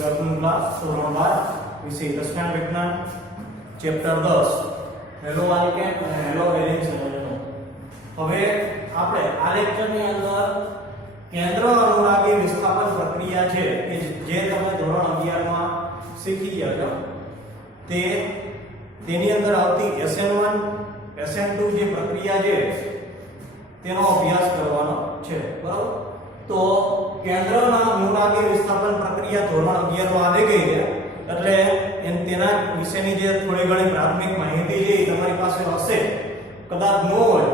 Gujarati class ધોરણ 12 વિષય રસાયણ વિજ્ઞાન ચેપ્ટર 10 હેલો આલ્કેન અને હેલો વેલિન સંયોજનો. હવે આપણે આ લેક્ચરની અંદર કેન્દ્ર અનુરાગી વિસ્થાપન પ્રક્રિયા છે કે જે તમે ધોરણ 11 માં શીખી ગયા છો તેની અંદર આવતી SN1 SN2 જે પ્રક્રિયા છે તેનો અભ્યાસ કરવાનો છે, બરાબર? તો કેન્દ્રના અનુરાગી વિસ્થાપન પ્રક્રિયા ધોરણ 11 માં આવી ગઈ છે એટલે તેના વિશેની જે થોડી ઘણી પ્રાથમિક માહિતી છે એ તમારી પાસે હશે. કદાચ ન હોય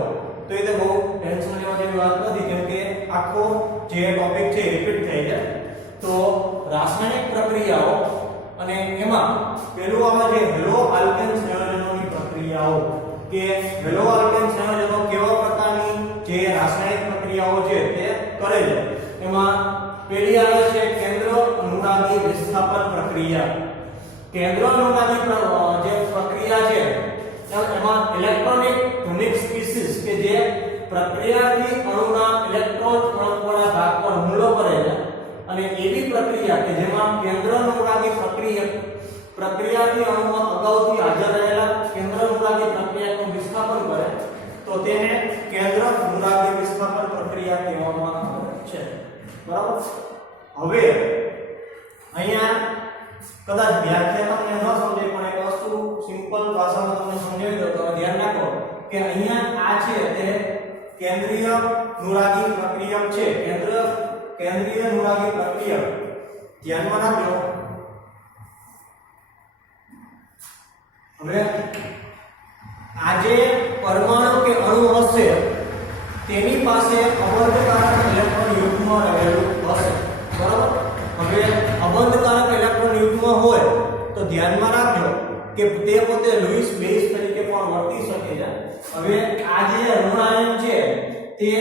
તો એ તો બહુ ટેન્શન લેવા જેવી વાત નથી, કેમ કે આખો જે ટોપિક છે રિપીટ થઈ જાય. તો રાસાયણિક પ્રક્રિયાઓ અને એમાં પેલું આવે છે હેલો આલ્કેન સંયોજનોની પ્રક્રિયાઓ, કે હેલો આલ્કેન સંયોજનો કેવા પ્રકારની જે રાસાયણિક પ્રક્રિયાઓ છે તે કરે છે. એમાં પેલી આવે છે કેન્દ્ર અનુરાગી વિસ્થાપન પ્રક્રિયા. કેન્દ્ર અનુરાગી જે પ્રક્રિયા છે એમાં ઇલેક્ટ્રોનિક ધ્રુવિક સ્પીસીસ કે જે પ્રક્રિયાથી અણુના ઇલેક્ટ્રોન પરસ્પરના ભાગ પર હુમલો કરે છે, અને એવી પ્રક્રિયા કે જેમાં કેન્દ્ર અનુરાગી પ્રક્રિયાથી અણુમાં અગાઉથી હાજર રહેલા કેન્દ્ર અનુરાગી પ્રક્રિયાનું વિસ્થાપન કરે તો તેને કેન્દ્ર અનુરાગી વિસ્થાપન પ્રક્રિયા કહેવામાં આવે છે, બરાબર? હવે અહીંયા કદાચ વ્યાખ્યા તમને ન સમજાય પણ એક વસ્તુ સિમ્પલ ભાષામાં તમને સમજાવી દઉં તો ધ્યાન રાખો કે અહીંયા આ છે તે કેન્દ્રીય અનુરાગી પ્રક્રિયક છે. કેન્દ્રીય અનુરાગી પ્રક્રિયક ધ્યાનમાં રાખજો. હવે આ જે પરમાણુ કે અણુ હશે તેની પાસે અબંધકારક ઇલેક્ટ્રોન યુગ્મ રહેલું હશે, બરાબર? હવે અબંધકારક ઇલેક્ટ્રોન યુગ્મ હોય તો ધ્યાનમાં રાખજો કે તે પોતે લુઈસ બેઝ તરીકે પણ વર્તી શકે છે. હવે આ જે ઋણાયન છે તે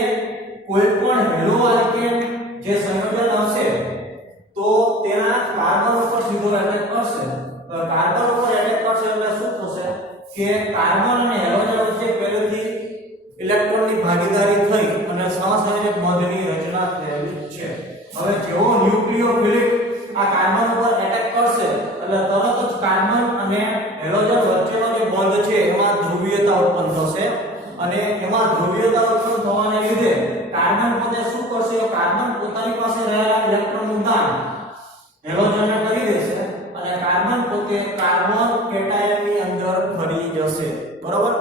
કોઈ પણ હેલો આલ્કેન જે સંયોજન હશે તો તેના કાર્બન ઉપર સીધો એટેક કરશે. કાર્બન ઉપર એટેક કરશે એટલે શું થશે કે કાર્બન અને હેલોજન વચ્ચે પહેલેથી ઇલેક્ટ્રોનની ભાગીદારી થઈ અને સહસંયોજક બંધની રચના થયેલી છે. હવે જેવો ન્યુક્લિયોફિલિક આ કાર્બન ઉપર એટેક કરશે એટલે તરત જ કાર્બન અને હેલોજન વચ્ચેનો જે બંધ છે એમાં ધ્રુવીયતા ઉત્પન્ન થશે, અને એમાં ધ્રુવીયતા ઉત્પન્ન થવાને લીધે કાર્બન પોતે શું કરશે? કાર્બન પોતાની પાસે રહેલા ઇલેક્ટ્રોનનું દાન હેલોજનને કરી દેશે અને કાર્બન પોતે કાર્બન કેટાયનની અંદર ફરી જશે, બરાબર?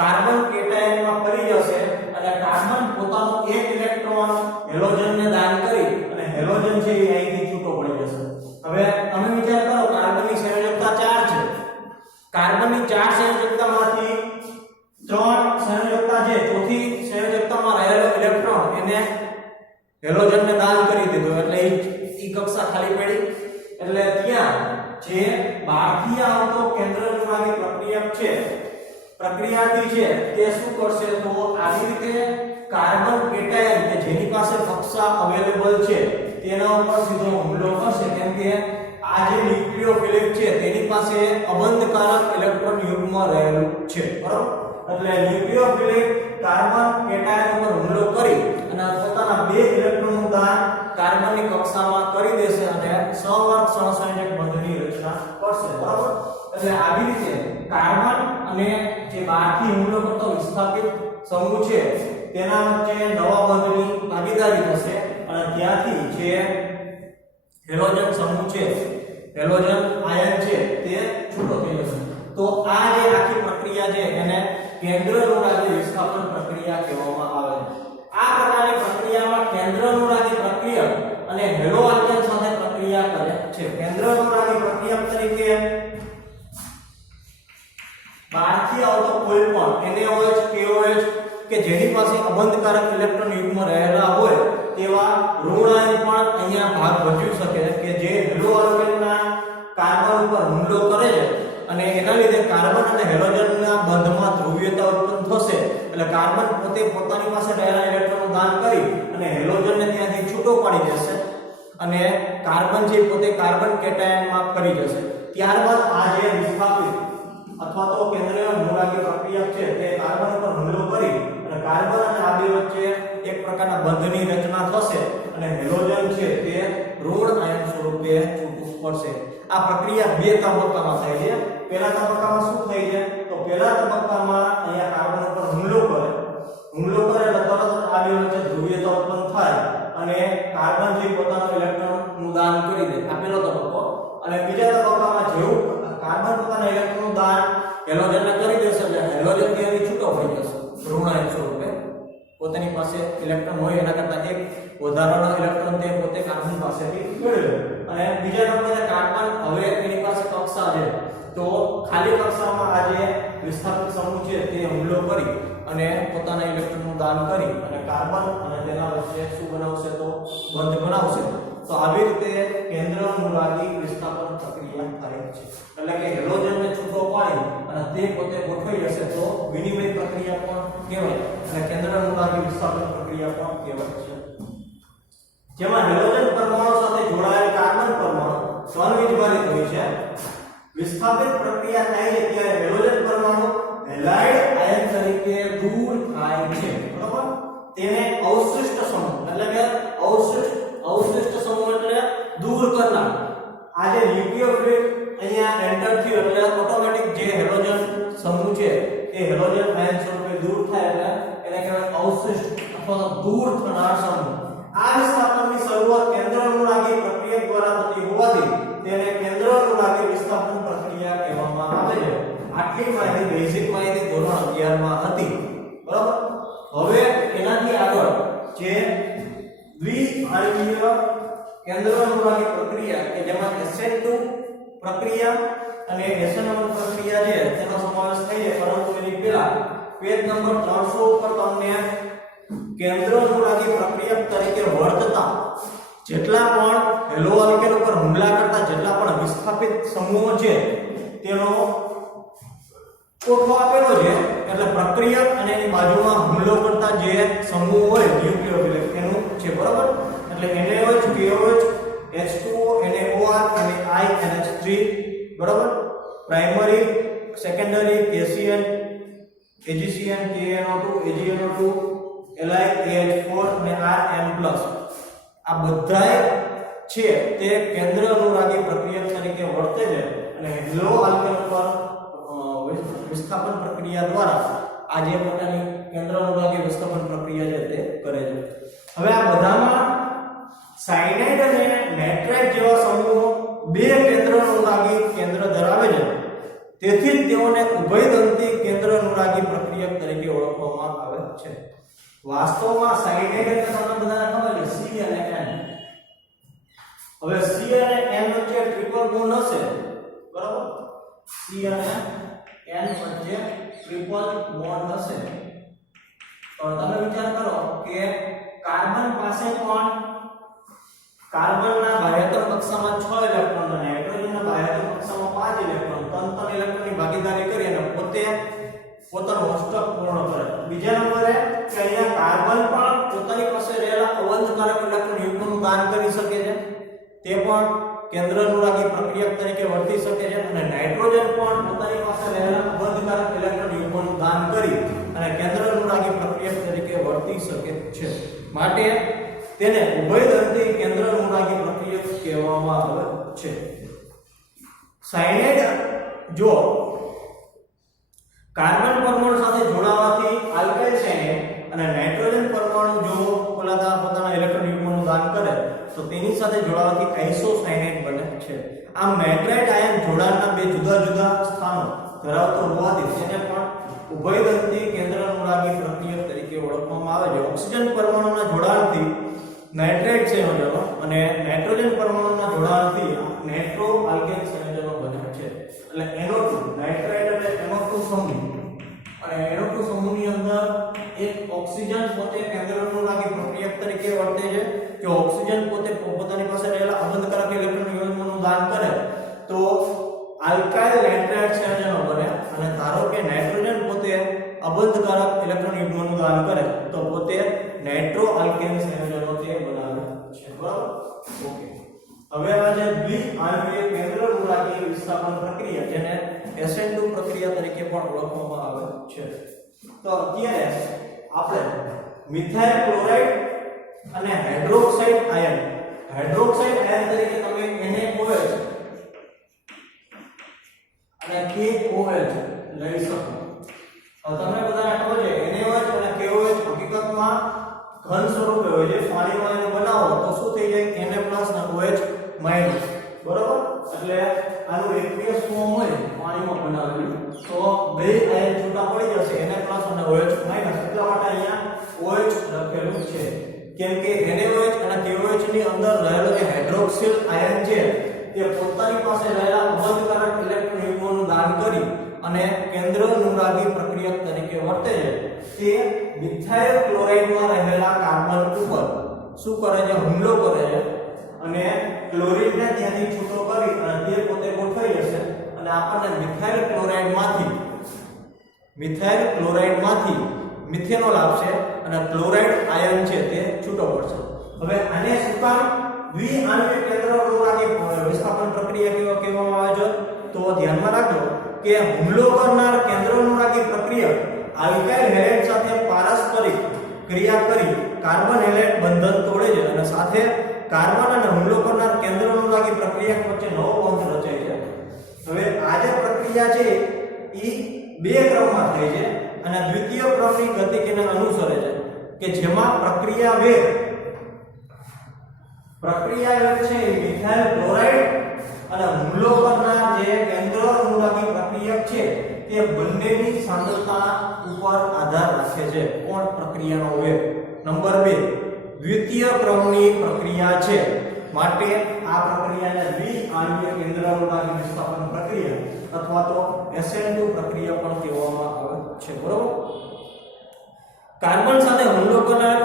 કાર્બન કેટાયનમાં ફરી જશે અને કાર્બન પોતાનો એક ઇલેક્ટ્રોન હેલોજનને દાન કરી અને હેલોજન છે એ અહીંથી છૂટો પડી જશે. હવે તમે વિચાર કરો, કાર્બનની સંયોજકતા 4 છે. કાર્બનની 4 સંયોજકતામાંથી 3 સંયોજકતા છે, ચોથી સંયોજકતામાં રહેલો ઇલેક્ટ્રોન એને હેલોજનને દાન કરી દીધો એટલે એ કક્ષા ખાલી પડી. એટલે ત્યાં જે બહારથી આવતો કેન્દ્ર અનુરાગી પ્રક્રિયાથી છે તે શું કરશે? તો આવી રીતે કાર્બન કેટાયન કે જેની પાસે કક્ષા અવેલેબલ છે તેના ઉપર સીધો હુમલો કરશે, કેમ કે આ જે ન્યુક્લિયોફિલિક છે તેની પાસે અબંધકારક ઇલેક્ટ્રોન યુગ્મ રહેલું છે, બરાબર? એટલે ન્યુક્લિયોફિલિક કાર્બન કેટાયન ઉપર હુમલો કરી અને પોતાના 2 ઇલેક્ટ્રોનનું દાન કાર્બનની કક્ષામાં કરી દેશે અને સહવર્ગ સહસંયોજક બંધની રચના કરશે, બરાબર? એટલે આવી રીતે કાર્બન અને જે બહારથી હુમલો કરતો વિસ્થાપિત સમૂહ છે તેના વચ્ચે નવા બંધની ભાગીદારી થશે અને ત્યાંથી જે હેલોજન સમૂહ છે, હેલોજન આયન છે તે છૂટો થઈ જશે. તો આ જે આખી પ્રક્રિયા છે એને કેન્દ્ર અનુરાગી વિસ્થાપન પ્રક્રિયા કહેવામાં આવે છે. આ પ્રકારની પ્રક્રિયામાં કેન્દ્ર અનુરાગી પ્રક્રિયક અને હેલો આલ્કેન સાથે પ્રક્રિયા કરે છે. કેન્દ્ર અનુરાગી પ્રક્રિયક તરીકે બહારથી આવતો કોઈ પણ NaOH KOH કે જેની પાસે અબંધકારક ઇલેક્ટ્રોન યુગ્મ રહેલા હોય તેવા ઋણાયન પણ અહીંયા ભાગ ભજવી શકે કે જે હેલો આલ્કેનના કાર્બન ઉપર હુમલો કરે છે અને એના લીધે કાર્બન અને હેલોજનના બંધમાં ધ્રુવીયતા ઉત્પન્ન થશે. એટલે કાર્બન પોતે પોતાની પાસે રહેલા ઇલેક્ટ્રોનનું દાન કરી અને હેલોજનને ત્યાંથી છૂટો પાડી દેશે અને કાર્બન જે પોતે કાર્બન કેટાયનમાં ફરી જશે. ત્યારબાદ આ જે વિસ્થાપિત અથવા તો કેન્દ્રીય અનુરાગી પ્રક્રિયક છે તે કાર્બન ઉપર હુમલો કરી અને કાર્બન અને આ બે વચ્ચે એક પ્રકારના બંધની રચના થશે અને હેલોજન છે તે ઋણ આયન સ્વરૂપે છૂટું પડશે. આ પ્રક્રિયા બે તબક્કામાં થાય છે. પહેલા તબક્કામાં શું થાય છે? તો પહેલા તબક્કામાં અહીંયા કાર્બન ઉપર હુમલો કરે એટલે તરત જ આ બે વચ્ચે ધ્રુવીયતા ઉત્પન્ન થાય અને કાર્બન જે પોતાનું ઇલેક્ટ્રોનનું દાન કરી દે. આ પહેલો તબક્કો. અને બીજા તબક્કામાં જેવું કાર્બન પોતાના ઇલેક્ટ્રોનનું દાન હેલોજનને કરી દેશે એટલે હેલોજન ત્યાંથી છૂટો પડી જશે ઋણ આયન સ્વરૂપે. પોતાની પાસે ઇલેક્ટ્રોન હોય એના કરતાં એક વધારાનો ઇલેક્ટ્રોન તે પોતે કાર્બન પાસેથી મેળવે. અને બીજા નંબરે કાર્બન હવે એની પાસે કક્ષા છે તો ખાલી કક્ષામાં આ જે વિસ્થાપિત સમૂહ છે તે હુમલો કરી અને પોતાના ઇલેક્ટ્રોનનું દાન કરી અને કાર્બન અને તેના વચ્ચે શું બનાવશે? તો બંધ બનાવશે. તો આવી રીતે કેન્દ્ર અનુરાગી વિસ્થાપન પ્રક્રિયા થાય છે. એટલે કે હેલોજનને છૂટો પાડી અને તે પોતે ગોઠવાઈ જશે તો વિનિમય પ્રક્રિયા પણ કહેવાય અને કેન્દ્ર અનુરાગી વિસ્થાપન પ્રક્રિયા પણ કહેવાય છે. જેમાં હેલોજન પરમાણુ સાથે જોડાયેલ કાર્બન પરમાણુ સ્વવિભાજિત હોય છે. વિસ્થાપિત પ્રક્રિયા થાય છે ત્યારે હેલોજન પરમાણુ હેલાઇડ આયન તરીકે દૂર થાય છે. બરાબર? તેને અવશિષ્ટ સમૂહ એટલે કે અવશિષ્ટ સમૂહ એટલે દૂર કરનાર. આ જે ન્યુક્લિયોફિલિક અહીંયા એન્ટર થયું એટલે ઓટોમેટિક જે હેલોજન સમૂહ છે એ હેલોજન આયન સ્વરૂપે દૂર થાય એટલે એને કહેવાય અવશિષ્ટ અથવા દૂર થનાર સમૂહ. આ વિસ્થાપનની શરૂઆત કેન્દ્ર અનુરાગી પ્રક્રિયા દ્વારા થતી હોવાથી તેને કેન્દ્ર અનુરાગી વિસ્થાપન પ્રક્રિયા કહેવામાં આવે છે. આટલી માહિતી બેઝિક માહિતી ધોરણ 11 માં હતી. બરાબર? હવે એનાથી આગળ જે દ્વિઆણ્વીય કેન્દ્ર અનુરાગી પ્રક્રિયા કે જેમાં SN2 પ્રક્રિયા અને SN1 પ્રક્રિયા છે તેનો સમાવેશ થાય છે. પરંતુ એની પહેલા પેજ નંબર 300 ઉપર તમને કેન્દ્ર અનુરાગી પ્રક્રિયા તરીકે વર્તતા જેટલા પણ હેલો આલ્કેન ઉપર હુમલા કરતા જેટલા પણ વિસ્થાપિત સમૂહો છે તેનો કોઠો આપેલો છે. એટલે પ્રક્રિયક અને એની બાજુમાં હુમલો કરતા જે સમૂહ હોય ન્યુક્લિયોફિલિક એનું છે. બરાબર? એટલે NaOH, KOH, H2O, NaOR, NaI, NH3. બરાબર? Primary, secondary, KCN, AgCN, KNO2, AgNO2, Li, AH4 અને Rn+. આ બધાય છે તે કેન્દ્ર અનુરાગી પ્રક્રિયા તરીકે વર્તે છે અને હેલો આલ્કેન પર વિસ્થાપન પ્રક્રિયા દ્વારા આ જે પોતાની કેન્દ્ર અનુરાગી વિસ્થાપન પ્રક્રિયા છે તે કરે છે. હવે આ બધામાં સાયનાઇડ અને નાઇટ્રાઇટ જેવા સમૂહો બે કેન્દ્ર અનુરાગી કેન્દ્ર ધરાવે છે. તેથી જ તેઓને ઉભયદંતી કેન્દ્ર અનુરાગી પ્રક્રિયા તરીકે ઓળખવામાં આવે છે. વાસ્તવમાં સાયનાઇડ એટલે તમને બધાને ખબર છે C અને N. હવે C અને N વચ્ચે ટ્રિપલ બોન્ડ હશે. બરાબર? C અને N વચ્ચે ટ્રિપલ બોન્ડ હશે. તો તમે વિચાર કરો કે કાર્બન પાસે પણ કાર્બનના બાહ્યતમ કક્ષામાં 6 ઇલેક્ટ્રોન અને હાઇડ્રોજનના બાહ્યતમ કક્ષામાં 5 ઇલેક્ટ્રોન ત્રણ ઇલેક્ટ્રોનની ભાગીદારી કરી અને પોતે પોતાનું અષ્ટક પૂર્ણ કરે. બીજા નંબરે કે અહીંયા કાર્બન પણ પોતાની પાસે રહેલા અવંધકારક ઇલેક્ટ્રોન યુગ્મનું દાન કરી શકે છે. તે પણ કેન્દ્ર અનુરાગી પ્રક્રિયા તરીકે વર્તી શકે છે અને નાઇટ્રોજન પણ પોતાની પાસે રહેલા અવંધકારક ઇલેક્ટ્રોન યુગ્મનું દાન કરી અને કેન્દ્ર અનુરાગી પ્રક્રિયા તરીકે વર્તી શકે છે. માટે તેને ઉભયદંતી કેન્દ્ર અનુરાગી પ્રક્રિયા કહેવામાં આવે છે. સાયનાઇડ જો કાર્બન પરમાણુ સાથે જોડાવાથી આલ્કાઇલ સાયનાઇડ અને નાઇટ્રોજન પરમાણુ જો પોતાના ઇલેક્ટ્રોન યુગ્મનું દાન કરે તો તેની સાથે જોડાવાથી આઇસોસાયનાઇડ બને છે. આમ નાઇટ્રાઇટ આયન જોડાણના બે જુદા જુદા સ્થાનો ધરાવતો હોવાથી તેને પણ ઉભયદંતી કેન્દ્ર અનુરાગી પ્રક્રિયા તરીકે ઓળખવામાં આવે છે. ઓક્સિજન પરમાણુના જોડાણથી નાઇટ્રાઇટ સંયોજનો અને નાઇટ્રોજન પરમાણુના જોડાણથી નાઇટ્રો આલ્કેન સંયોજનો બને છે. એટલે NO2 નાઇટ્રાઇટ એટલે NO2 સમૂહ અને NO2 સમૂહની અંદર એક ઓક્સિજન પોતે કેન્દ્ર અનુરાગી પ્રક્રિયા તરીકે વર્તે છે. જો ઓક્સિજન પોતે પોતાની પાસે રહેલા અબંધકારક ઇલેક્ટ્રોન યુગ્મનું દાન કરે તો આલ્કાઇલ નાઇટ્રાઇટ સંયોજનો બને અને ધારો કે નાઇટ્રોજન પોતે અબંધકારક ઇલેક્ટ્રોન યુગ્મનું દાન કરે તો પોતે નાઇટ્રો આલ્કેન સંયોજનો તે બનાવે છે. બરાબર? ઓકે. હવે આ જે દ્વિઆણ્વીય કેન્દ્ર અનુરાગી વિસ્થાપન પ્રક્રિયા જેને SN2 પ્રક્રિયા તરીકે પણ ઓળખવામાં આવે છે. તો અત્યારે આપણે મિથાઇલ ક્લોરાઇડ અને હાઇડ્રોક્સાઇડ આયન. હાઇડ્રોક્સાઇડ આયન તરીકે તમે NaOH અને KOH લઈ શકો. હવે તમને બધાને ખબર છે NaOH અને KOH હકીકતમાં ઘન સ્વરૂપે હોય છે. પાણીમાં એને બનાવો તો શું થઈ જાય? Na+ અને OH-. બરોબર? એટલે આનું aqueous ફોર્મ હોય પાણીમાં બનાવેલું તો બે આયન છૂટા પડી જશે Na+ અને OH-. એટલા માટે અહીંયા OH લખેલું છે કેમ કે NaOH અને KOH ની અંદર રહેલો જે હાઇડ્રોક્સિલ આયન છે તે પોતાની પાસે રહેલા અબંધકારક ઇલેક્ટ્રોન યુગ્મોનું દાન કરી અને કેન્દ્ર અનુરાગી પ્રક્રિયક તરીકે વર્તે છે. તે મિથાઇલ ક્લોરાઇડમાં રહેલા કાર્બન ઉપર શું કરે છે? હુમલો કરે છે અને ક્લોરીનને ત્યાંથી છૂટો કરી અને તે પોતે ગોઠવાઈ જશે અને આપણને મિથાઇલ ક્લોરાઇડમાંથી મિથેનોલ આપશે અને ક્લોરાઇડ આયન છે તે છૂટો પડશે. હવે આને શું કામ દ્વિઆણ્વિક કેન્દ્ર અનુરાગી વિસ્થાપન પ્રક્રિયા કહેવામાં આવે છે? તો ધ્યાનમાં રાખજો કે હુમલો કરનાર કેન્દ્ર અનુરાગી પ્રક્રિયક આલ્કાઇલ હેલાઇડ સાથે પારસ્પરિક ક્રિયા કરી કાર્બન હેલાઇડ બંધન તોડે છે અને સાથે કાર્બન અને હુમલો કરનાર કેન્દ્ર અનુરાગી પ્રક્રિયક વચ્ચે નવો બંધ રચાય છે. હવે આ જે પ્રક્રિયા છે એ બે ક્રમમાં થાય છે અને દ્વિતીય ક્રમની ગતિને અનુસરે છે કે જેમાં પ્રક્રિયા વેગ છે મિથાઇલ ક્લોરાઇડ અને હુમલો કરનાર જે કેન્દ્ર અનુરાગી પ્રક્રિયક છે તે બંનેની સાંદ્રતા ઉપર આધાર રાખે છે. કોણ? પ્રક્રિયાનો વેગ. નંબર 2 દ્વિતીય ક્રમની પ્રક્રિયા છે માટે આ પ્રક્રિયાને દ્વિઆણ્વીય કેન્દ્ર અનુરાગી વિસ્થાપન પ્રક્રિયા અથવા તો SN2 પ્રક્રિયા પણ કહેવામાં આવે છે. બરોબર? કાર્બન સાથે હુમલો કરનાર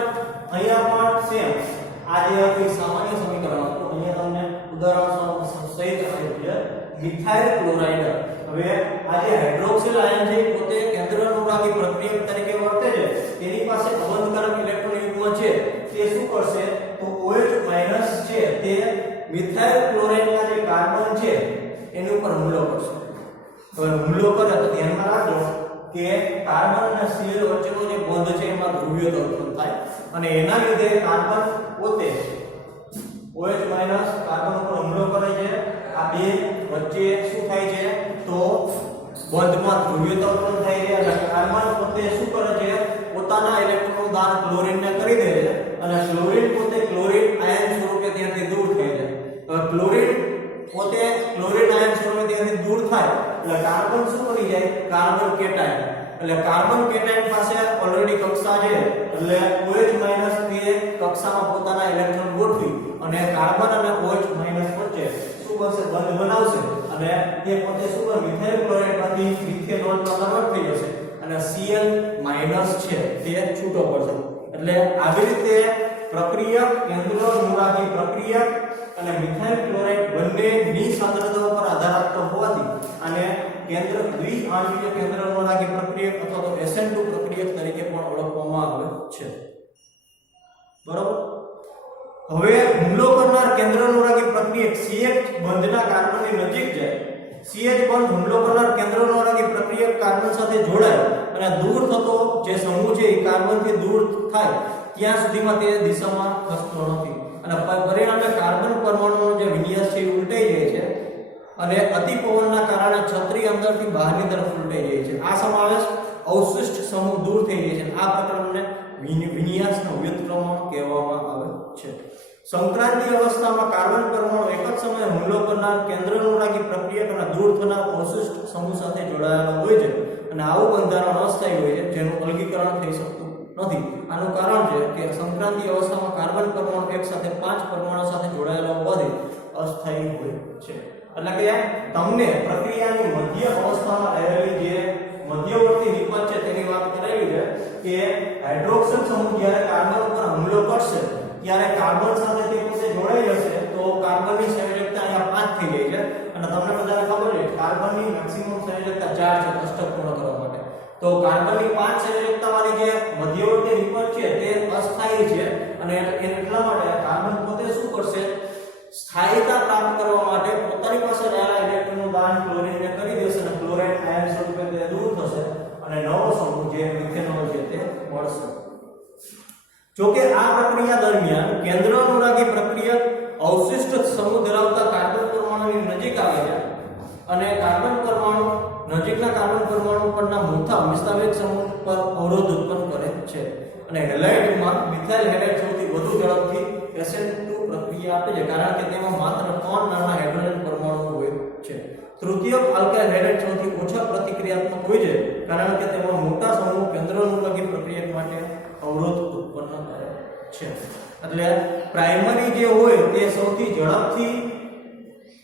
અહીંયા પણ સેમ આ જે એક સામાન્ય સમીકરણ હતું અહીંયા તમને ઉદાહરણ સહિત આપેલું છે મિથાઇલ ક્લોરાઇડ. હવે આ જે હાઇડ્રોક્સિલ આયન છે પોતે કેન્દ્ર અનુરાગી પ્રક્રિયક તરીકે વર્તે છે. તેની પાસે અબંધકારક ઇલેક્ટ્રોન યુગ્મ છે. તે શું કરશે? તો OH- છે તે મિથાઇલ ક્લોરાઇડના જે કાર્બન છે એની ઉપર હુમલો કરશે. હવે હુમલો કરે તો ધ્યાનમાં રાખજો કે કાર્બન અને Cl વચ્ચેનો જે બંધ છે એમાં ધ્રુવીયતા ઉત્પન્ન થાય અને એના લીધે કાર્બન પોતે OH- કાર્બન ઉપર હુમલો કરે છે. આ બે વચ્ચે શું થાય છે? તો બંધમાં ધ્રુવીયતા ઉત્પન્ન થાય છે અને કાર્બન પોતે શું કરે છે? પોતાના ઇલેક્ટ્રોનનું દાન ક્લોરીનને કરી દે છે અને ક્લોરીન પોતે ક્લોરીન આયન સ્વરૂપે ત્યાંથી દૂર થઈ જાય. તો ક્લોરીન પોતે ક્લોરીન આયન સ્વરૂપે ત્યાંથી દૂર થાય એટલે કાર્બન શું કરી જાય? Carbon cation. એટલે કાર્બન કેટાયન પાસે ઓલરેડી કક્ષા છે એટલે OH- તે કક્ષામાં પોતાના ઇલેક્ટ્રોન ગોઠવી અને કાર્બન અને OH- વચ્ચે શું બનશે? બંધ બનાવશે અને તે પોતે શું કરે? મિથાઇલ ક્લોરાઇડમાંથી મિથેનોલમાં કન્વર્ટ થઈ જશે અને Cl- છે તે છૂટો પડશે. એટલે આવી રીતે પ્રક્રિયક કેન્દ્ર અનુરાગી પ્રક્રિયક અને મિથાઇલ ક્લોરાઇડ બંનેની સાંદ્રતા ઉપર આધાર રાખતો હોવાથી અને દ્વિઆણ્વીય કેન્દ્ર અનુરાગી પ્રક્રિયક અથવા તો SN2 પ્રક્રિયક તરીકે પણ ઓળખવામાં આવે છે. બરોબર? હવે હુમલો કરનાર કેન્દ્ર અનુરાગી પ્રક્રિયક CH બંધના કાર્બનની નજીક જાય. CH બંધ હુમલો કરનાર કેન્દ્ર અનુરાગી પ્રક્રિયક કાર્બન સાથે જોડાય અને દૂર થતો જે સમૂહ છે એ કાર્બનથી દૂર થાય ત્યાં સુધીમાં તે દિશામાં ખસતો નથી અને પરિણામે કાર્બન પરમાણુનો જે વિન્યાસ છે એ ઉલટાઈ જાય છે અને અતિપવનના કારણે છત્રી અંદરથી બહારની તરફ ઉલટાઈ જાય છે. આ સમાવેશ અવશિષ્ટ સમૂહ દૂર થઈ જાય છે. આ પ્રકરણને વિન્યાસનો વ્યુત્ક્રમણ કહેવામાં આવે છે. સંક્રાંતિ અવસ્થામાં કાર્બન પરમાણુ એક જ સમયે હુમલો કરનાર કેન્દ્ર અનુરાગી પ્રક્રિયક અને દૂર થનાર અવશિષ્ટ સમૂહ સાથે જોડાયેલા હોય છે અને આવું બંધારણ અસ્થાયી હોય છે જેનું અલગીકરણ થઈ શકતું નથી. આનું કારણ છે કે સંક્રાંતિ અવસ્થામાં કાર્બન પરમાણુ એક સાથે 5 પરમાણુ સાથે જોડાયેલા હોવાથી અસ્થાયી હોય છે. એટલે કે તમને પ્રક્રિયાની મધ્ય અવસ્થામાં રહેલી જે મધ્યવર્તી નિપજ છે તેની વાત કરેલી છે કે હાઇડ્રોક્સિલ સમૂહ જ્યારે કાર્બન ઉપર હુમલો કરશે ત્યારે કાર્બન સાથે તે પોતે જોડાઈ જશે તો કાર્બનની સંયોજકતા અહીંયા 5 થઈ ગઈ છે અને તમને બધાને ખબર છે કાર્બનની મેક્સિમમ સંયોજકતા 4 છે અષ્ટક પૂર્ણ કરવા માટે. તો કાર્બનની 5 સંયોજકતા વાળી જે મધ્યવર્તી નિપજ છે તે અસ્થાયી છે અને એટલા માટે કાર્બન પોતે શું કરશે? સ્થાયીતા પ્રાપ્ત કરવા માટે પોતાની પાસે રહેલા ઇલેક્ટ્રોનનું દાન ક્લોરીનને કરી દેશે અને ક્લોરાઇડ આયન સ્વરૂપે તે દૂર થશે અને નવો સમૂહ જે મિથેનોલ છે તે મળશે. જો કે આ પ્રક્રિયા દરમિયાન કેન્દ્ર અનુરાગી પ્રક્રિયક અવશિષ્ટ સમૂહ ધરાવતા કાર્બન પરમાણુની નજીક આવે છે અને કાર્બન પરમાણુ નજીકના કાર્બન પરમાણુ પરના મોટા મિશ્રાવેગ સમૂહ પર અવરોધ ઉત્પન્ન કરે છે અને હેલાઇડમાં મિથાઇલ હેલાઇડ સૌથી વધુ ઝડપથી SN2 પ્રક્રિયા આપે છે કારણ કે તેમાં માત્ર 3 નાના હાઇડ્રોજન પરમાણુ હોય છે. તૃતીયક આલ્કાઇલ હેલાઇડ સૌથી ઓછા પ્રતિક્રિયાત્મક હોય છે કારણ કે તેમાં મોટા સમૂહ કેન્દ્ર અનુરાગી પ્રક્રિયા માટે અવરોધ ઉત્પન્ન કરે છે. એટલે પ્રાઇમરી જે હોય તે સૌથી ઝડપથી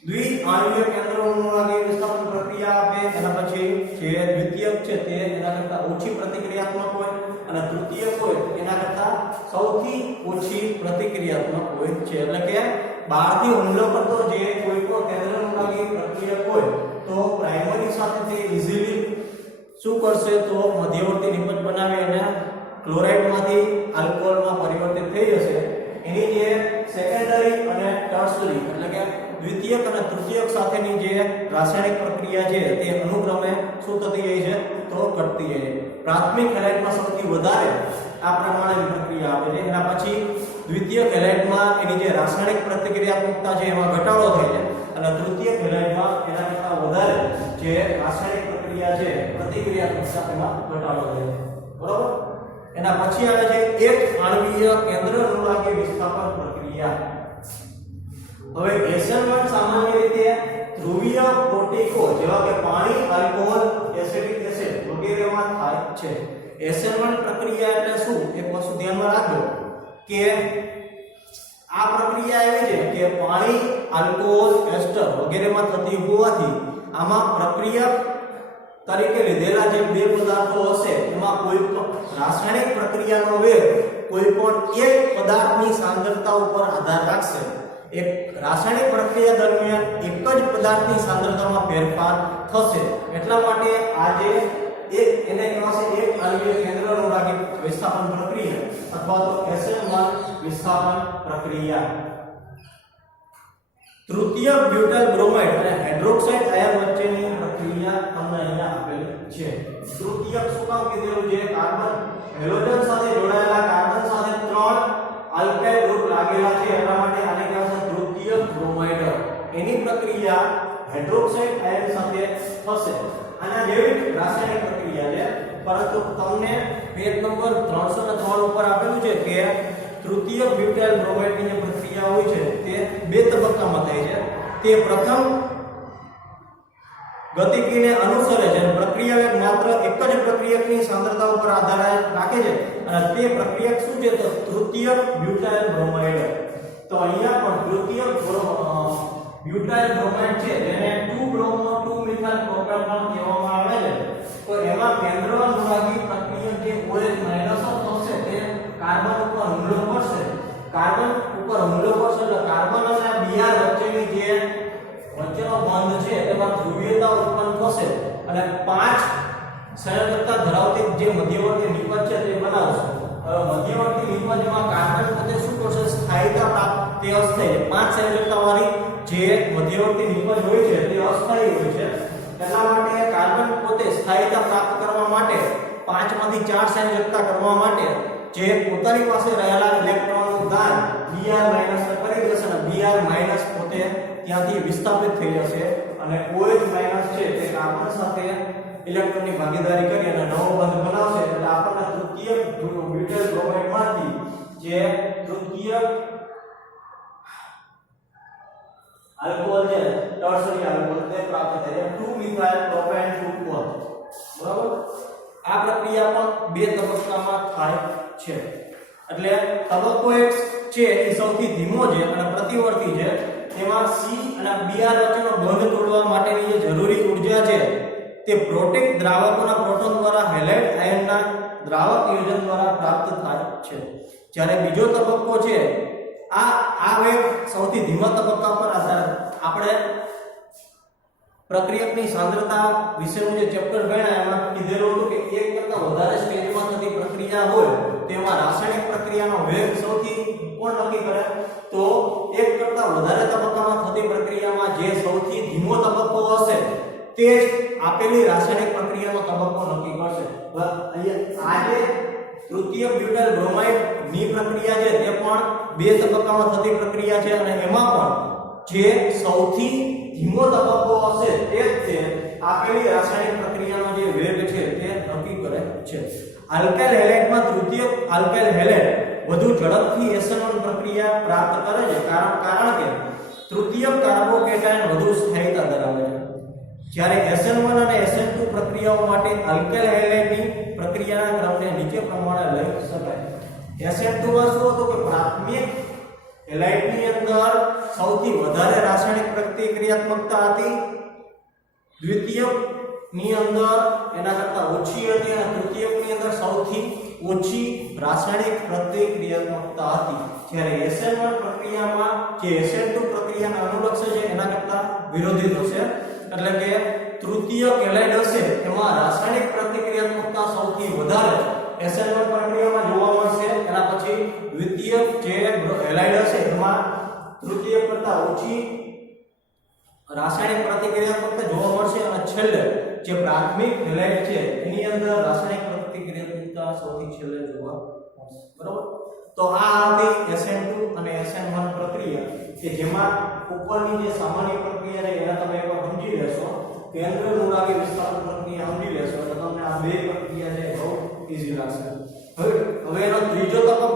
દ્વિઆણ્વીય કેન્દ્ર અનુરાગી વિસ્થાપન પ્રક્રિયા આપે, એના પછી જે દ્વિતીયક છે તે એના કરતા ઓછી પ્રતિક્રિયાત્મક હોય અને તૃતીયક હોય એના કરતા સૌથી ઓછી પ્રતિક્રિયાત્મક હોય છે. એટલે કે બહારથી હુમલો કરતો જે કોઈ પણ કેન્દ્ર અનુરાગી પ્રક્રિયક હોય તો પ્રાઇમરી સાથે તે ઇઝીલી શું કરશે તો મધ્યવર્તી નિપજ બનાવી અને ક્લોરાઇડમાંથી આલ્કોહોલમાં પરિવર્તિત થઈ જશે. એની જે સેકન્ડરી અને ટર્શરી એટલે કે દ્વિતીયક અને તૃતીયક સાથેની જે રાસાયણિક પ્રક્રિયા છે તે અનુક્રમે શું થતી જાય છે તો ઘટતી જાય છે. પ્રાથમિક હેલાઇડમાં સૌથી વધારે આ પ્રમાણેની પ્રક્રિયા આવે છે, એના પછી દ્વિતીયક હેલાઇડમાં એની જે રાસાયણિક પ્રતિક્રિયાત્મકતા છે એમાં ઘટાડો થાય છે અને તૃતીયક હેલાઇડમાં એના કરતા વધારે જે રાસાયણિક પ્રક્રિયા છે પ્રતિક્રિયાત્મકતા એમાં ઘટાડો થાય છે. બરોબર. એના પછી આવે છે એક આણ્વીય કેન્દ્ર અનુરાગી વિસ્થાપન પ્રક્રિયા. હવે SN1 સામાન્ય રીતે ધ્રુવીય પ્રોટીકો જેવા કે પાણી, આલ્કોહોલ, એસિટિક એસિડ વગેરેમાં થાય છે. SN1 પ્રક્રિયા એટલે શું એક વસ્તુ ધ્યાનમાં રાખજો કે આ પ્રક્રિયા એવી છે કે પાણી, આલ્કોહોલ, એસ્ટર વગેરેમાં થતી હોવાથી આમાં પ્રક્રિયા તરીકે લીધેલા જે બે પદાર્થો હશે એમાં કોઈ પણ રાસાયણિક પ્રક્રિયાનો વેગ કોઈ પણ એક પદાર્થની સાંદ્રતા ઉપર આધાર રાખશે. એક રાસાયણિક પ્રક્રિયા દરમિયાન એક જ પદાર્થની સાંદ્રતામાં ફેરફાર થશે. એટલા માટે આ જે એક એને કહેવાશે એક આણ્વીય કેન્દ્ર અનુરાગી વિસ્થાપન પ્રક્રિયા અથવા તો SN1 વિસ્થાપન પ્રક્રિયા. તૃતીય બ્યુટાઇલ બ્રોમાઇડ અને હાઇડ્રોક્સાઇડ આયન વચ્ચેની પ્રક્રિયા તમને અહીંયા આપેલી છે. તૃતીયક શું કામ કીધેલું છે? કાર્બન હેલોજન સાથે જોડાયેલા કાર્બન સાથે 3 આલ્કાઇલ ગ્રુપ લાગેલા છે એટલા માટે આને કહેવાશે તૃતીય બ્રોમાઇડ. એની પ્રક્રિયા હાઇડ્રોક્સાઇડ આયન સાથે થશે. આના જેવી રાસાયણિક પ્રક્રિયા છે, પરંતુ તમને પેજ નંબર 303 ઉપર આપેલું છે કે તૃતીય બ્યુટાઇલ બ્રોમાઇડની જે પ્રક્રિયા હોય છે તે બે તબક્કામાં થાય છે. તે પ્રથમ ગતિકીને અનુસરે છે અને પ્રક્રિયા વેગ માત્ર એક જ પ્રક્રિયકની સાંદ્રતા ઉપર આધાર રાખે છે અને તે પ્રક્રિયક શું છે તો તૃતીય બ્યુટાઇલ બ્રોમાઇડ. તો અહીંયા પણ તૃતીય બ્યુટાઇલ બ્રોમાઇડ છે જેને 2-bromo 2-methyl propane પણ કહેવામાં આવે છે. તો એમાં કેન્દ્ર અનુરાગી પ્રક્રિયક જે OH- હશે તે કાર્બન ઉપર હુમલો કરશે. કાર્બન ઉપર હુમલો કરશે એટલે કાર્બન અને Br વચ્ચેની જે વચ્ચેનો બંધ છે તેમાં ધ્રુવીયતા ઉત્પન્ન થશે અને 5 સંયોજકતા ધરાવતી જે મધ્યવર્તી નિપજ છે તે બનાવશે. હવે મધ્યવર્તી નિપજમાં કાર્બન પોતે શું કરશે? સ્થાયીતા પ્રાપ્ત તે અસ્થાયી 5 સંયોજકતા વાળી જે મધ્યવર્તી નિપજ હોય છે તે અસ્થાયી હોય છે. એટલા માટે કાર્બન પોતે સ્થાયીતા પ્રાપ્ત કરવા માટે 5 માંથી 4 સંયોજકતા કરવા માટે જે પોતાની પાસે રહેલા ઇલેક્ટ્રોનનું દાન Br- કરી દેશે અને Br- પોતે ત્યાંથી વિસ્થાપિત થઈ જશે અને OH- છે તે કાર્બન સાથે ઇલેક્ટ્રોનની ભાગીદારી કરી અને નવો બંધ બનાવશે. એટલે આપણને તૃતીય બ્યુટાઇલ બ્રોમાઇડમાંથી જે તૃતીય આલ્કોહોલ છે ટર્શરી આલ્કોહોલ તે પ્રાપ્ત થાય છે 2-methyl propane ગ્રુપ 1. બરાબર. આ પ્રક્રિયા પણ બે તબક્કામાં થાય છે. એટલે તબક્કો એક છે એ સૌથી ધીમો છે અને પ્રતિવર્તી છે. તેમાં C અને Br વચ્ચેનો બંધ તોડવા માટેની જે જરૂરી ઊર્જા છે તે પ્રોટીક દ્રાવકોના પ્રોટોન દ્વારા હેલાઇડ આયનના દ્રાવક યોજન દ્વારા પ્રાપ્ત થાય છે. જ્યારે બીજો તબક્કો છે આ વેગ સૌથી ધીમા તબક્કા પર આધાર આપણે પ્રક્રિયકની સાંદ્રતા વિશેનું જે ચેપ્ટર ભણ્યા એમાં કીધેલું હતું કે એક કરતા વધારે સ્ટેજમાં થતી પ્રક્રિયા હોય તેમાં રાસાયણિક પ્રક્રિયાનો વેગ સૌથી કોણ નક્કી કરે તો એક કરતા વધારે તબક્કામાં થતી પ્રક્રિયામાં જે સૌથી ધીમો તબક્કો હશે તે જ આપેલી રાસાયણિક પ્રક્રિયાનો તબક્કો નક્કી કરશે. અહીંયા આ જે તૃતીયક બ્યુટાઇલ બ્રોમાઇડ ની પ્રક્રિયા છે તે પણ 2 તબક્કામાં થતી પ્રક્રિયા છે અને એમાં પણ જે સૌથી ધીમો તબક્કો હશે તે જ છે આપેલી રાસાયણિક પ્રક્રિયાનો જે વેગ છે તે નક્કી કરે છે. આલ્કાઇલ હેલાઇડમાં તૃતીયક આલ્કાઇલ હેલાઇડ વધુ ઝડપથી SN1 પ્રક્રિયા પ્રાપ્ત કરે છે કારણ કે તૃતીયક કાર્બોકેટાયન વધુ સ્થાયીતા ધરાવે છે. જ્યારે SN1 અને SN2 પ્રક્રિયાઓ માટે આલ્કાઇલ હેલાઇડની પ્રક્રિયાના ક્રમને નીચે પ્રમાણે લઈ શકાય. SN2 માં શું હતું કે પ્રાથમિક હેલાઇડની અંદર સૌથી વધારે રાસાયણિક પ્રતિક્રિયાત્મકતા હતી, દ્વિતીયક ની અંદર એના કરતા ઓછી હતી અને તૃતીયકની અંદર સૌથી ઓછી રાસાયણિક પ્રતિક્રિયાત્મકતા હતી. જ્યારે SN1 પ્રક્રિયામાં જે SN2 પ્રક્રિયાને અનુલક્ષે છે એના કરતા વિરોધી થશે. એટલે કે તૃતીયક હેલાઇડ હશે એમાં રાસાયણિક પ્રતિક્રિયાત્મકતા સૌથી વધારે SN1 પ્રક્રિયામાં જોવા મળશે. એના પછી દ્વિતીયક જે હેલાઇડ હશે એમાં તૃતીયક કરતા ઓછી રાસાયણિક પ્રતિક્રિયાત્મકતા જોવા મળશે અને છેલ્લે જે પ્રાથમિક હેલાઇડ છે એની અંદર રાસાયણિક પ્રતિક્રિયાત્મકતા સૌથી છેલ્લે જોવા મળશે. બરોબર. તો આ હતી SN2 અને SN1 પ્રક્રિયા કે જેમાં ઉપરની જે સામાન્ય પ્રક્રિયા છે એને તમે એકવાર સમજી લેશો, કેન્દ્ર નુરાગી વિસ્થાપન પ્રક્રિયા સમજી લેશો તો તમને આ બે પ્રક્રિયા છે બહુ ઈઝી લાગશે. હવે એનો ત્રીજો તબક્કો